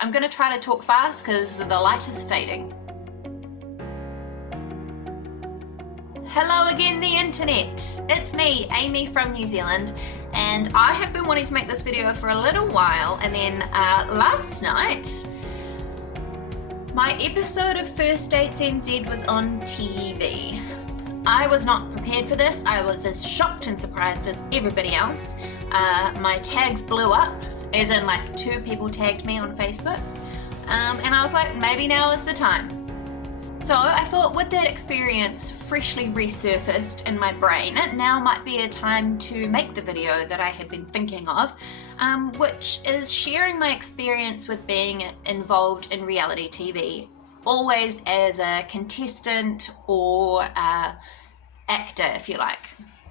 I'm gonna try to talk fast because the light is fading. Hello again, the internet. It's me, Amy from New Zealand, and I have been wanting to make this video for a little while, and then last night my episode of First Dates NZ was on TV. I was not prepared for this. I was as shocked and surprised as everybody else. My tags blew up, as in like 2 people tagged me on Facebook, and I was like, maybe now is the time. So I thought with that experience freshly resurfaced in my brain, now might be a time to make the video that I had been thinking of, which is sharing my experience with being involved in reality TV, always as a contestant or actor, if you like.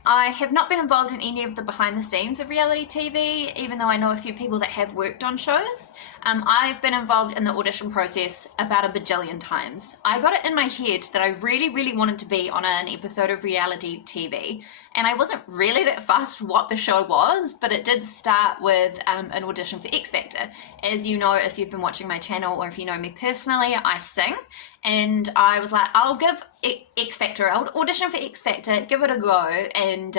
I have not been involved in any of the behind the scenes of reality TV, even though I know a few people that have worked on shows. I've been involved in the audition process about a bajillion times. I got it in my head that I really wanted to be on an episode of reality TV, and I wasn't really that fussed what the show was, but it did start with an audition for X Factor. As you know, if you've been watching my channel or if you know me personally, I sing, and I was like, I'll give X Factor, I'll audition for X Factor, give it a go, and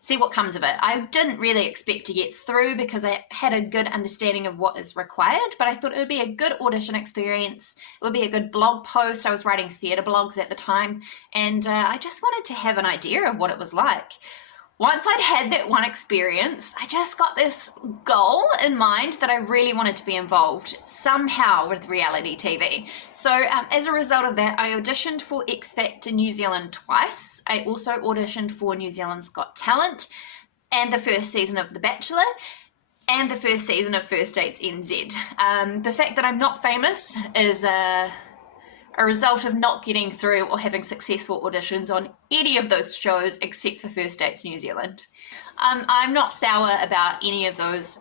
see what comes of it. I didn't really expect to get through because I had a good understanding of what is required, but I thought it would be a good audition experience. It would be a good blog post. I was writing theatre blogs at the time, and I just wanted to have an idea of what it was like. Once I'd had that one experience, I just got this goal in mind that I really wanted to be involved somehow with reality TV. So as a result of that, I auditioned for X Factor New Zealand twice. I also auditioned for New Zealand's Got Talent and the first season of The Bachelor and the first season of First Dates NZ. The fact that I'm not famous is a result of not getting through or having successful auditions on any of those shows except for First Dates New Zealand. I'm not sour about any of those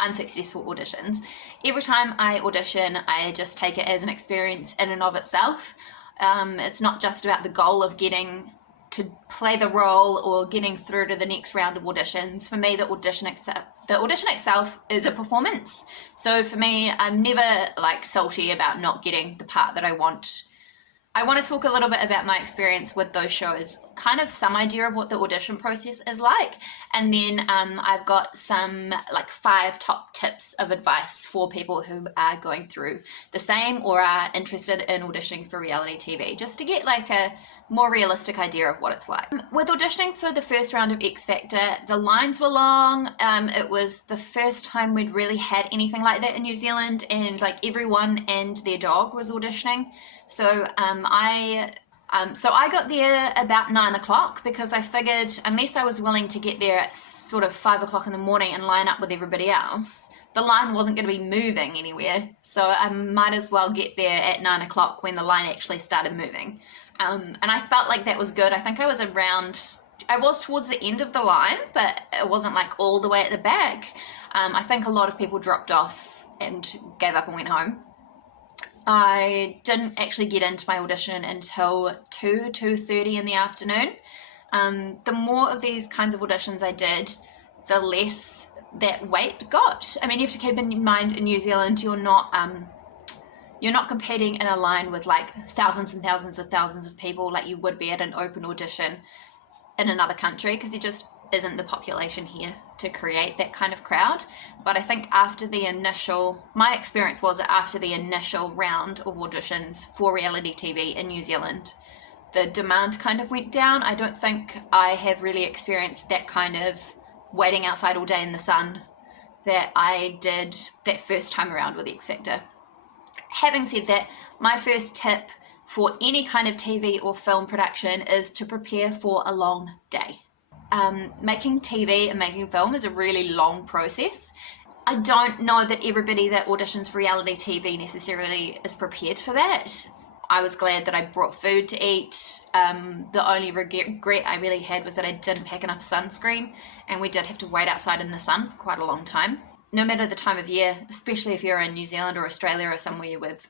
unsuccessful auditions. Every time I audition, I just take it as an experience in and of itself. It's not just about the goal of getting to play the role or getting through to the next round of auditions. For me, the audition itself is a performance. So for me, I'm never like salty about not getting the part that I want. I want to talk a little bit about my experience with those shows, kind of some idea of what the audition process is like, and then I've got some like 5 top tips of advice for people who are going through the same or are interested in auditioning for reality TV, just to get like a more realistic idea of what it's like. With auditioning for the first round of X Factor, the lines were long. It was the first time we'd really had anything like that in New Zealand, and like everyone and their dog was auditioning. So I got there about 9 o'clock because I figured unless I was willing to get there at sort of 5 o'clock in the morning and line up with everybody else, the line wasn't going to be moving anywhere. So I might as well get there at 9 o'clock when the line actually started moving. And I felt like that was good. I think I was towards the end of the line, but it wasn't like all the way at the back. I think a lot of people dropped off and gave up and went home. I didn't actually get into my audition until 2:30 in the afternoon. The more of these kinds of auditions I did, the less that wait got. I mean, you have to keep in mind in New Zealand, you're not competing in a line with like thousands and thousands of people like you would be at an open audition in another country, because there just isn't the population here to create that kind of crowd. But I think my experience was that after the initial round of auditions for reality TV in New Zealand, the demand kind of went down. I don't think I have really experienced that kind of waiting outside all day in the sun that I did that first time around with X Factor. Having said that, my first tip for any kind of TV or film production is to prepare for a long day. Making TV and making film is a really long process. I don't know that everybody that auditions for reality TV necessarily is prepared for that. I was glad that I brought food to eat. The only regret I really had was that I didn't pack enough sunscreen, and we did have to wait outside in the sun for quite a long time. No matter the time of year, especially if you're in New Zealand or Australia or somewhere with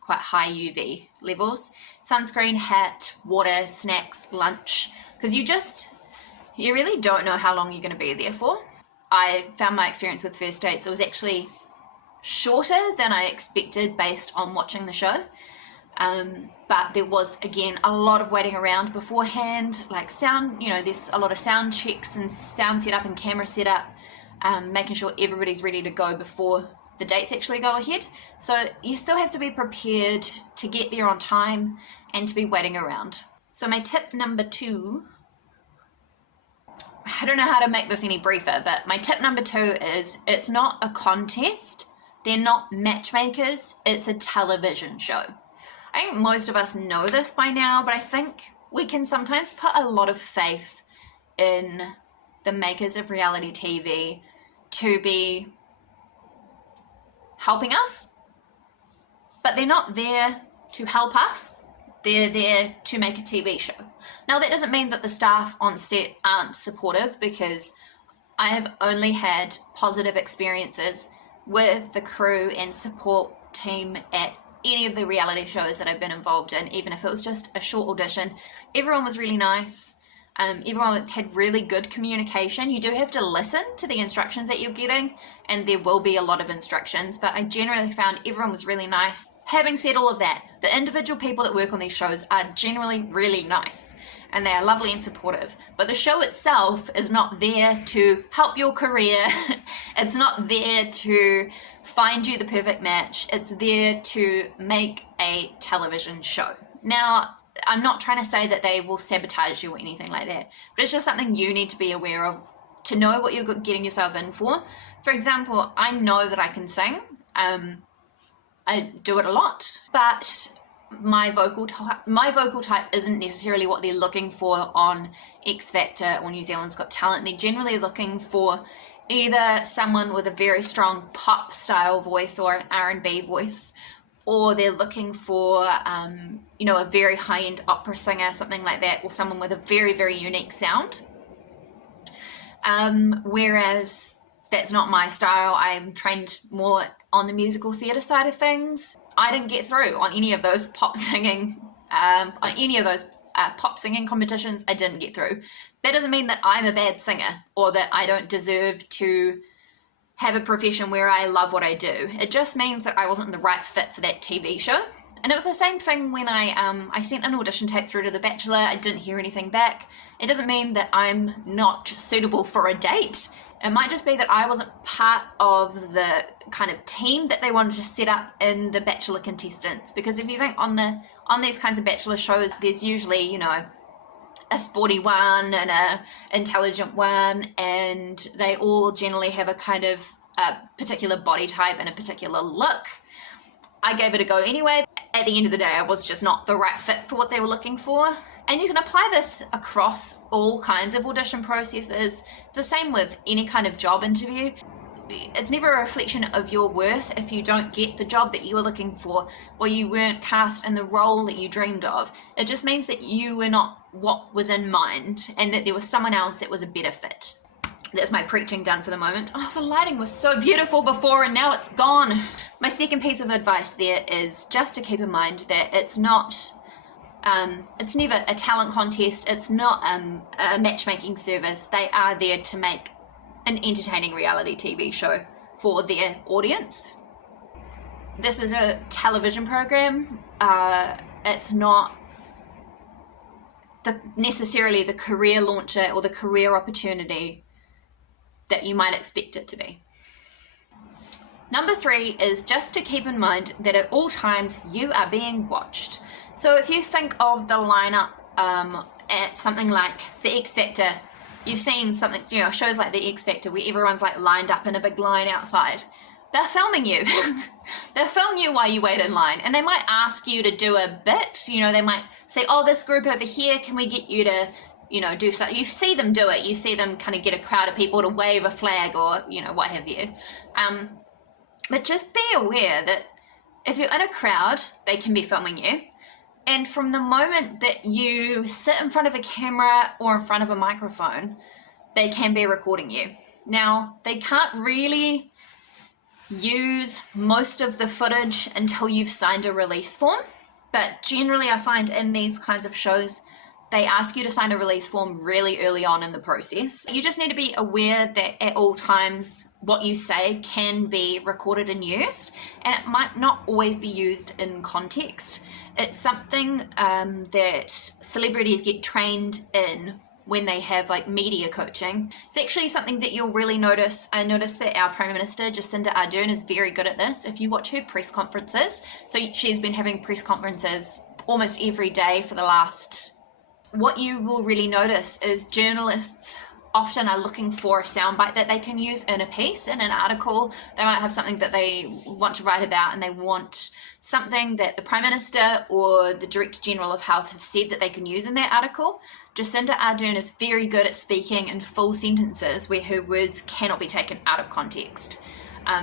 quite high UV levels, sunscreen, hat, water, snacks, lunch, because you really don't know how long you're going to be there for. I found my experience with First Dates, it was actually shorter than I expected based on watching the show. But there was, again, a lot of waiting around beforehand, like sound, there's a lot of sound checks and sound setup and camera setup, making sure everybody's ready to go before the dates actually go ahead. So you still have to be prepared to get there on time and to be waiting around. So my tip number 2, I don't know how to make this any briefer, but my tip number 2 is it's not a contest. They're not matchmakers. It's a television show. I think most of us know this by now, but I think we can sometimes put a lot of faith in the makers of reality TV to be helping us, but they're not there to help us. They're there to make a TV show. Now, that doesn't mean that the staff on set aren't supportive, because I have only had positive experiences with the crew and support team at any of the reality shows that I've been involved in, even if it was just a short audition. Everyone was really nice. Everyone had really good communication. You do have to listen to the instructions that you're getting, and there will be a lot of instructions, but I generally found everyone was really nice. Having said all of that, the individual people that work on these shows are generally really nice, and they are lovely and supportive. But the show itself is not there to help your career. It's not there to find you the perfect match. It's there to make a television show. Now, I'm not trying to say that they will sabotage you or anything like that, but it's just something you need to be aware of to know what you're getting yourself in for. For example, I know that I can sing. I do it a lot, but my vocal type isn't necessarily what they're looking for on X Factor or New Zealand's Got Talent. They're generally looking for either someone with a very strong pop style voice or an R&B voice, or they're looking for a very high-end opera singer, something like that, or someone with a very, very unique sound. Whereas that's not my style. I'm trained more on the musical theatre side of things. I didn't get through on any of those pop singing competitions. I didn't get through. That doesn't mean that I'm a bad singer or that I don't deserve to have a profession where I love what I do. It just means that I wasn't the right fit for that TV show. And it was the same thing when I sent an audition tape through to The Bachelor. I didn't hear anything back. It doesn't mean that I'm not suitable for a date. It might just be that I wasn't part of the kind of team that they wanted to set up in the Bachelor contestants. Because if you think on these kinds of Bachelor shows, there's usually, a sporty one and a intelligent one, and they all generally have a kind of particular body type and a particular look. I gave it a go anyway. At the end of the day, I was just not the right fit for what they were looking for. And you can apply this across all kinds of audition processes. It's the same with any kind of job interview. It's never a reflection of your worth if you don't get the job that you were looking for, or you weren't cast in the role that you dreamed of. It just means that you were not what was in mind, and that there was someone else that was a better fit. That's my preaching done for the moment. Oh, the lighting was so beautiful before and now it's gone. My second piece of advice there is just to keep in mind that it's never a talent contest. It's not a matchmaking service. They are there to make an entertaining reality TV show for their audience. This is a television program. It's not necessarily the career launcher or the career opportunity that you might expect it to be. Number 3 is just to keep in mind that at all times you are being watched. So if you think of the lineup at something like the X Factor, you've seen something, shows like the X Factor where everyone's like lined up in a big line outside. They're filming you. They're filming you while you wait in line, and they might ask you to do a bit. They might say, oh, this group over here, can we get you to do something. You see them do it. You see them kind of get a crowd of people to wave a flag or, what have you. But just be aware that if you're in a crowd, they can be filming you. And from the moment that you sit in front of a camera or in front of a microphone, they can be recording you. Now, they can't really use most of the footage until you've signed a release form. But generally, I find in these kinds of shows, they ask you to sign a release form really early on in the process. You just need to be aware that at all times what you say can be recorded and used, and it might not always be used in context. It's something that celebrities get trained in when they have like media coaching. It's actually something that you'll really notice. I noticed that our Prime Minister, Jacinda Ardern, is very good at this. If you watch her press conferences, so she's been having press conferences almost every day for the last... What you will really notice is journalists often are looking for a soundbite that they can use in a piece, in an article. They might have something that they want to write about, and they want something that the Prime Minister or the Director General of Health have said that they can use in that article. Jacinda Ardern is very good at speaking in full sentences where her words cannot be taken out of context.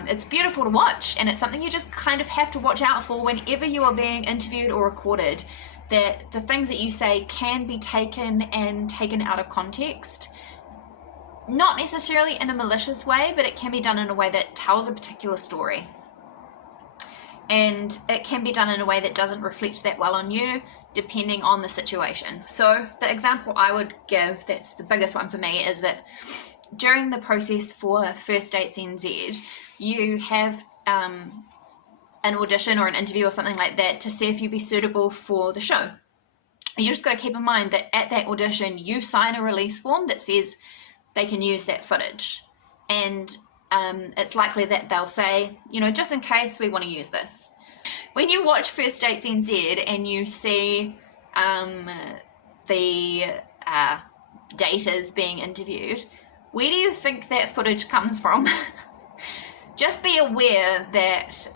It's beautiful to watch, and it's something you just kind of have to watch out for whenever you are being interviewed or recorded, that the things that you say can be taken out of context. Not necessarily in a malicious way, but it can be done in a way that tells a particular story. And it can be done in a way that doesn't reflect that well on you, depending on the situation. So the example I would give, that's the biggest one for me, is that during the process for First Dates NZ, you have an audition or an interview or something like that to see if you'd be suitable for the show. You just got to keep in mind that at that audition, you sign a release form that says they can use that footage. And it's likely that they'll say, you know, just in case we want to use this. When you watch First Dates NZ and you see the daters being interviewed, where do you think that footage comes from? Just be aware that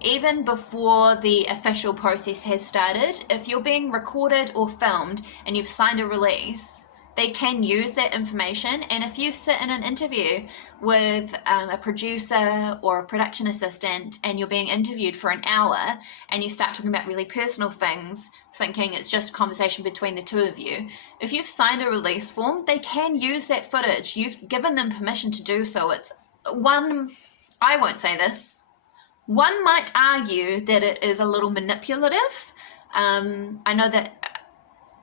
even before the official process has started, if you're being recorded or filmed and you've signed a release, they can use that information. And if you sit in an interview with a producer or a production assistant and you're being interviewed for an hour and you start talking about really personal things, thinking it's just a conversation between the two of you, if you've signed a release form, they can use that footage. You've given them permission to do so. It's one, I won't say this, one might argue that it is a little manipulative. I know that,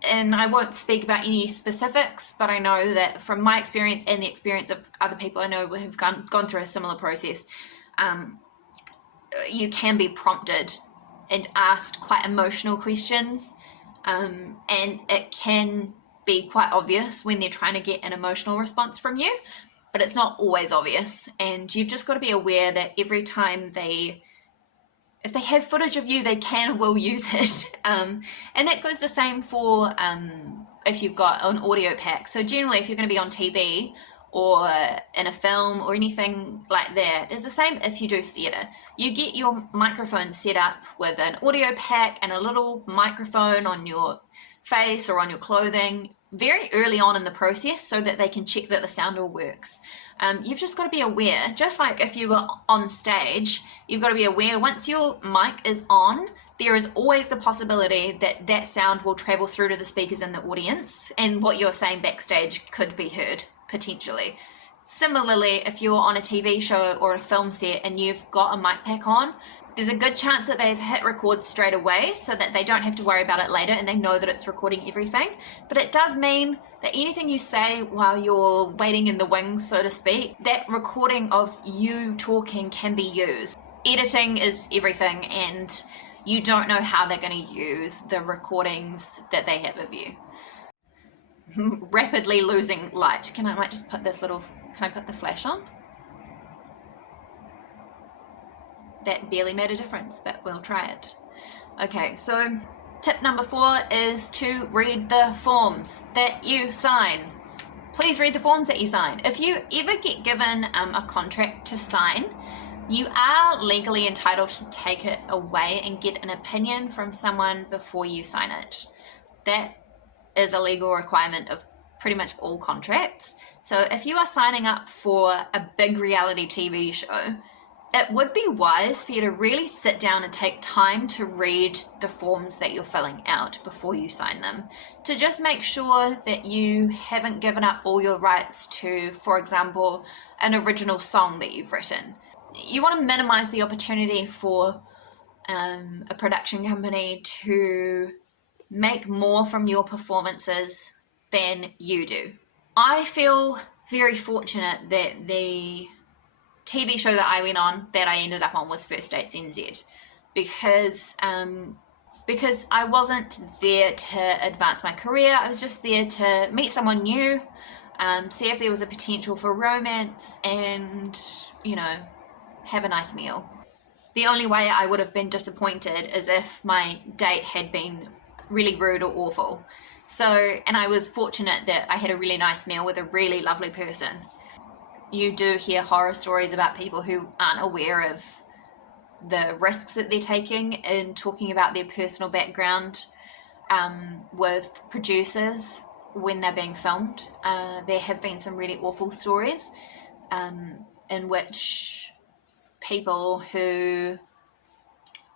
and I won't speak about any specifics, but I know that from my experience and the experience of other people I know who have gone through a similar process, you can be prompted and asked quite emotional questions, and it can be quite obvious when they're trying to get an emotional response from you, but it's not always obvious. And you've just got to be aware that every time if they have footage of you, they can will use it. And that goes the same for if you've got an audio pack. So generally, if you're going to be on TV or in a film or anything like that, it's the same if you do theatre. You get your microphone set up with an audio pack and a little microphone on your face or on your clothing very early on in the process so that they can check that the sound all works. You've just got to be aware, just like if you were on stage, you've got to be aware once your mic is on, there is always the possibility that that sound will travel through to the speakers in the audience and what you're saying backstage could be heard, potentially. Similarly, if you're on a TV show or a film set and you've got a mic pack on, there's a good chance that they've hit record straight away so that they don't have to worry about it later and they know that it's recording everything. But it does mean that anything you say while you're waiting in the wings, so to speak, that recording of you talking can be used. Editing is everything, and you don't know how they're going to use the recordings that they have of you. Rapidly losing light. I might just put this little, can I put the flash on? That barely made a difference, but we'll try it. Okay, so tip number 4 is to read the forms that you sign. Please read the forms that you sign. If you ever get given a contract to sign, you are legally entitled to take it away and get an opinion from someone before you sign it. That is a legal requirement of pretty much all contracts. So if you are signing up for a big reality TV show, it would be wise for you to really sit down and take time to read the forms that you're filling out before you sign them, to just make sure that you haven't given up all your rights to, for example, an original song that you've written. You want to minimize the opportunity for a production company to make more from your performances than you do. I feel very fortunate that the TV show that I went on, that I ended up on, was First Dates NZ, because I wasn't there to advance my career. I was just there to meet someone new, see if there was a potential for romance, and, you know, have a nice meal. The only way I would have been disappointed is if my date had been really rude or awful. So, and I was fortunate that I had a really nice meal with a really lovely person. You do hear horror stories about people who aren't aware of the risks that they're taking in talking about their personal background with producers when they're being filmed. There have been some really awful stories in which people who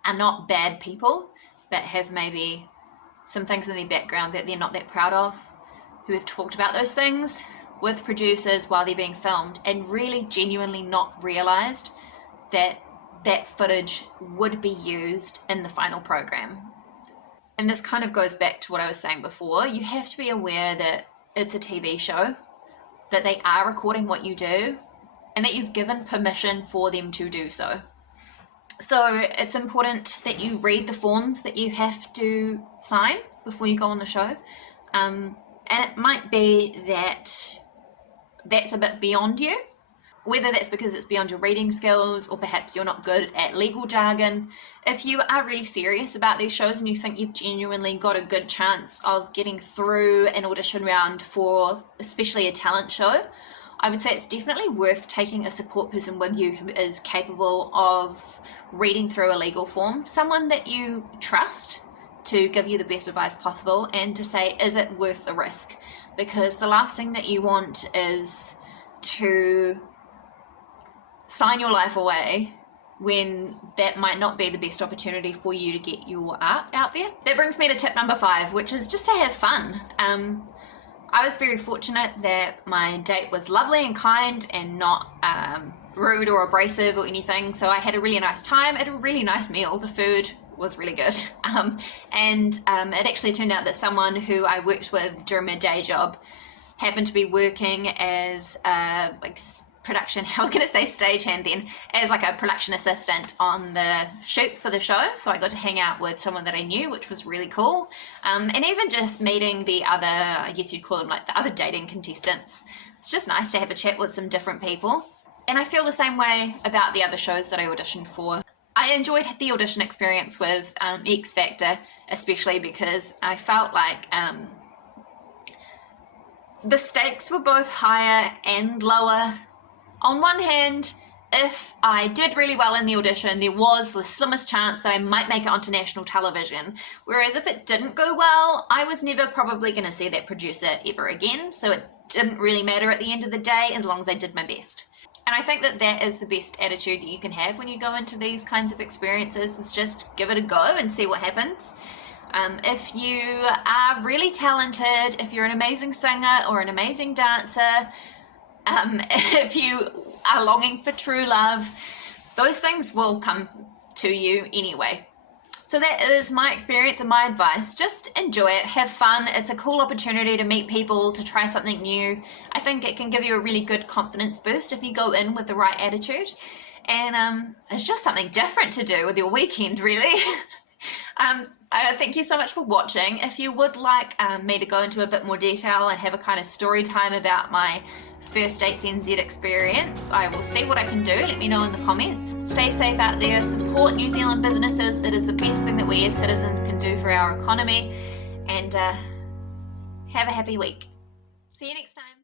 are not bad people but have maybe some things in their background that they're not that proud of, who have talked about those things with producers while they're being filmed and really genuinely not realized that that footage would be used in the final program. And this kind of goes back to what I was saying before. You have to be aware that it's a TV show, that they are recording what you do, and that you've given permission for them to do so. So it's important that you read the forms that you have to sign before you go on the show. And it might be that that's a bit beyond you, whether that's because it's beyond your reading skills or perhaps you're not good at legal jargon. If you are really serious about these shows and you think you've genuinely got a good chance of getting through an audition round for especially a talent show, I would say it's definitely worth taking a support person with you who is capable of reading through a legal form, someone that you trust to give you the best advice possible and to say, is it worth the risk? Because the last thing that you want is to sign your life away when that might not be the best opportunity for you to get your art out there. That brings me to tip number 5, which is just to have fun. I was very fortunate that my date was lovely and kind and not rude or abrasive or anything, so I had a really nice time. I had a really nice meal. The food was really good. And it actually turned out that someone who I worked with during my day job happened to be working as like production, I was going to say stagehand then, as like a production assistant on the shoot for the show. So I got to hang out with someone that I knew, which was really cool. And even just meeting the other, I guess you'd call them like the other dating contestants. It's just nice to have a chat with some different people. And I feel the same way about the other shows that I auditioned for. I enjoyed the audition experience with X Factor, especially because I felt like the stakes were both higher and lower. On one hand, if I did really well in the audition, there was the slimmest chance that I might make it onto national television. Whereas if it didn't go well, I was never probably going to see that producer ever again. So it didn't really matter at the end of the day, as long as I did my best. And I think that that is the best attitude that you can have when you go into these kinds of experiences, is just give it a go and see what happens. If you are really talented, if you're an amazing singer or an amazing dancer, if you are longing for true love, those things will come to you anyway. So that is my experience and my advice. Just enjoy it, have fun. It's a cool opportunity to meet people, to try something new. I think it can give you a really good confidence boost if you go in with the right attitude. And it's just something different to do with your weekend, really. Thank you so much for watching. If you would like me to go into a bit more detail and have a kind of story time about my First Dates NZ experience, I will see what I can do. Let me know in the comments. Stay safe out there, support New Zealand businesses. It is the best thing that we as citizens can do for our economy. And have a happy week. See you next time.